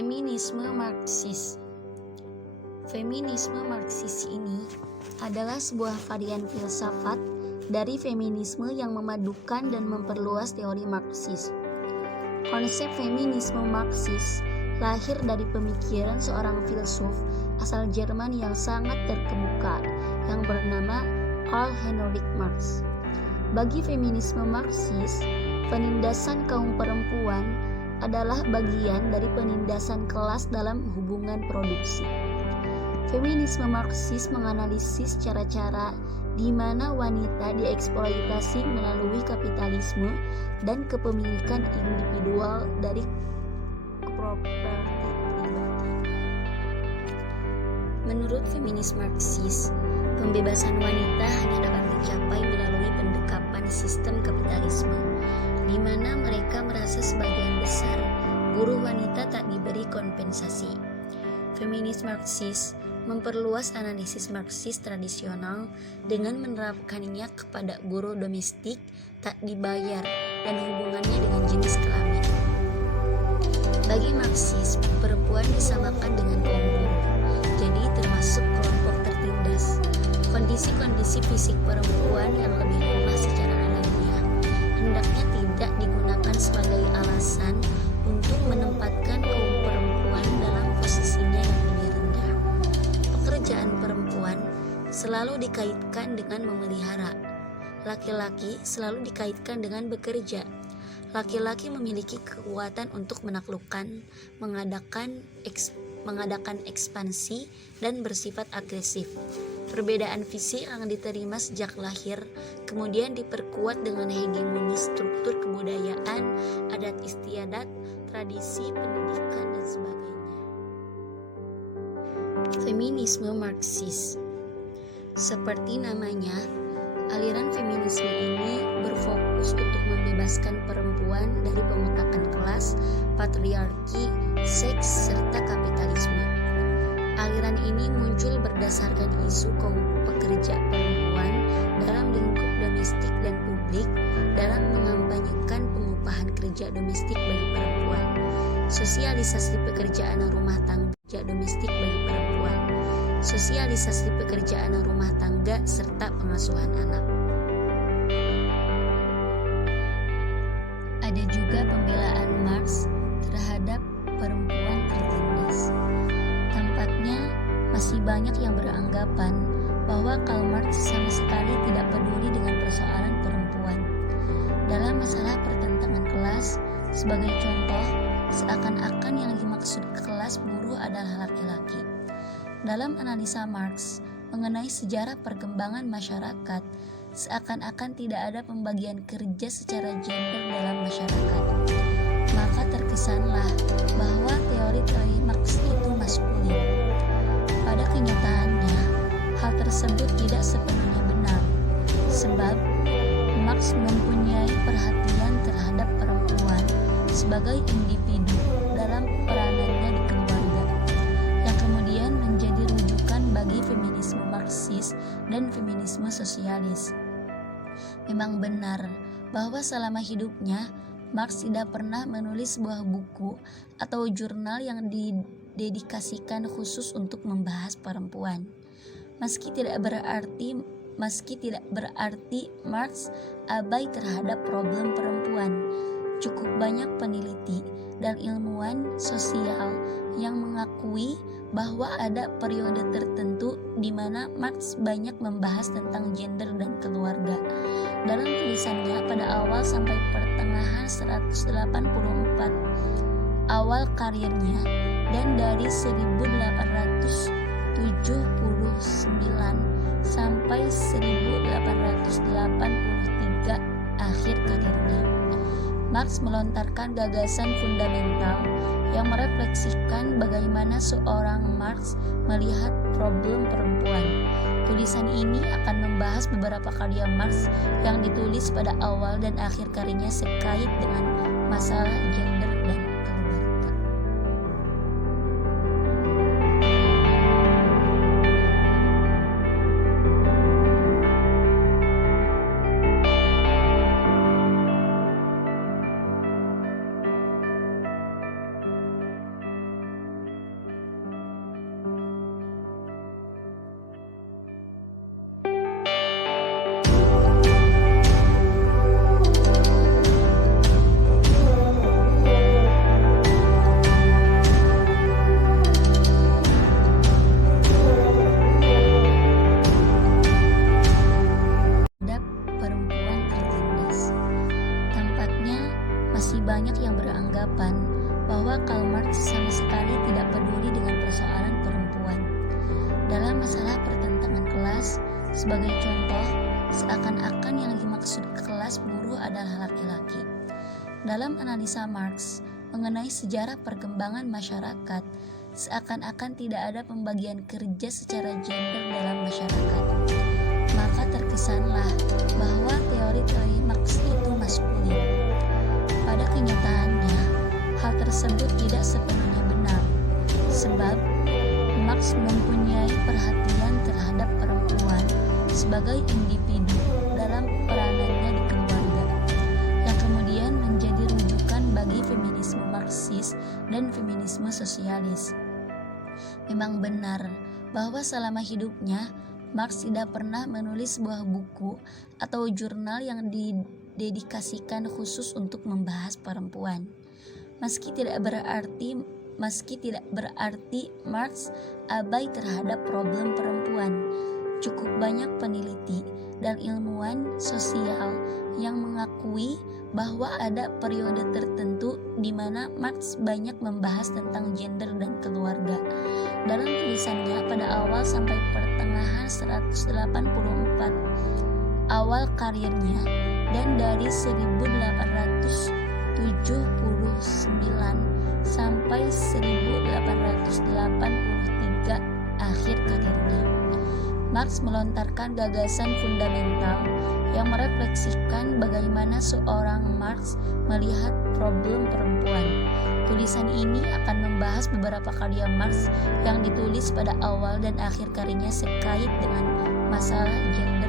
Feminisme Marxis. Feminisme Marxis ini adalah sebuah varian filsafat dari feminisme yang memadukan dan memperluas teori Marxis. Konsep feminisme Marxis lahir dari pemikiran seorang filsuf asal Jerman yang sangat terkemuka yang bernama Karl Heinrich Marx. Bagi feminisme Marxis, penindasan kaum perempuan adalah bagian dari penindasan kelas dalam hubungan produksi. Feminisme Marxis menganalisis cara-cara di mana wanita dieksploitasi melalui kapitalisme dan kepemilikan individual dari properti pribadi. Menurut feminis Marxis, pembebasan wanita hanya dapat dicapai melalui pendekapan sistem kapitalisme, di mana mereka merasa sebagian besar buruh wanita tak diberi kompensasi. Feminis Marxis memperluas analisis Marxis tradisional dengan menerapkannya kepada buruh domestik tak dibayar dan hubungannya dengan jenis kelamin. Bagi Marxis, perempuan disamakan dengan kaum buruh, jadi termasuk kelompok tertindas. Kondisi-kondisi fisik perempuan yang lebih lemah secara alamiah hendaknya tidak digunakan sebagai alasan untuk menempatkan kaum perempuan dalam posisinya yang lebih rendah. Pekerjaan perempuan selalu dikaitkan dengan memelihara. Laki-laki selalu dikaitkan dengan bekerja. Laki-laki memiliki kekuatan untuk menaklukkan, mengadakan ekspansi dan bersifat agresif. Perbedaan fisik yang diterima sejak lahir kemudian diperkuat dengan hegemoni struktur kebudayaan, adat istiadat, tradisi, pendidikan, dan sebagainya. Feminisme Marxis. Seperti namanya, aliran feminisme ini berfokus untuk membebaskan perempuan dari pengutakan kelas, patriarki, seks, serta kapitalisme. Aliran ini muncul berdasarkan isu kaum pekerja perempuan dalam lingkup domestik dan publik dalam mengampanyekan pengupahan kerja domestik bagi perempuan, sosialisasi pekerjaan rumah tangga domestik bagi perempuan, sosialisasi pekerjaan rumah tangga serta pengasuhan anak. Ada juga pembelaan Marx terhadap perempuan tertindas. Tampaknya masih banyak yang beranggapan bahwa Karl Marx sama sekali tidak peduli dengan persoalan perempuan. Dalam masalah pertentangan kelas, sebagai contoh, seakan-akan yang dimaksud kelas buruh adalah laki-laki. Dalam analisa Marx mengenai sejarah perkembangan masyarakat, seakan-akan tidak ada pembagian kerja secara gender dalam masyarakat. Maka terkesanlah bahwa teori-teori Marx itu maskulin. Pada kenyataannya, hal tersebut tidak sepenuhnya benar, sebab Marx mempunyai perhatian terhadap perempuan sebagai individu dalam peranannya di keluarga, yang kemudian menjadi rujukan bagi feminisme Marxis dan feminisme sosialis. Memang benar bahwa selama hidupnya Marx tidak pernah menulis sebuah buku atau jurnal yang didedikasikan khusus untuk membahas perempuan. Meski tidak berarti Marx abai terhadap problem perempuan. Cukup banyak peneliti dan ilmuwan sosial yang mengakui bahwa ada periode tertentu di mana Marx banyak membahas tentang gender dan keluarga. Dalam tulisannya pada awal sampai pertengahan 184 awal karirnya dan dari 1879 sampai 1883 akhir karirnya, Marx melontarkan gagasan fundamental yang merefleksikan bagaimana seorang Marx melihat problem perempuan. Tulisan ini akan membahas beberapa karya Marx yang ditulis pada awal dan akhir karirnya sekait dengan masalah gender dan keluarga. bahwa Karl Marx sama sekali tidak peduli dengan persoalan perempuan. Dalam masalah pertentangan kelas, sebagai contoh, seakan-akan yang dimaksud kelas buruh adalah laki-laki. Dalam analisa Marx mengenai sejarah perkembangan masyarakat, seakan-akan tidak ada pembagian kerja secara gender dalam masyarakat. Maka terkesanlah bahwa teori-teori Marx itu maskulin. Pada kenyataannya, hal tersebut tidak sepenuhnya benar, sebab Marx mempunyai perhatian terhadap perempuan sebagai individu dalam peranannya di keluarga, yang kemudian menjadi rujukan bagi feminisme Marxis dan feminisme sosialis. Memang benar bahwa selama hidupnya Marx tidak pernah menulis sebuah buku atau jurnal yang didedikasikan khusus untuk membahas perempuan. Meski tidak berarti Marx abai terhadap problem perempuan. Cukup banyak peneliti dan ilmuwan sosial yang mengakui bahwa ada periode tertentu di mana Marx banyak membahas tentang gender dan keluarga. Dalam tulisannya pada awal sampai pertengahan 184 awal karirnya dan dari 1879 sampai 1883 akhir karirnya, Marx melontarkan gagasan fundamental yang merefleksikan bagaimana seorang Marx melihat problem perempuan. Tulisan ini akan membahas beberapa karya Marx yang ditulis pada awal dan akhir karirnya sekait dengan masalah gender.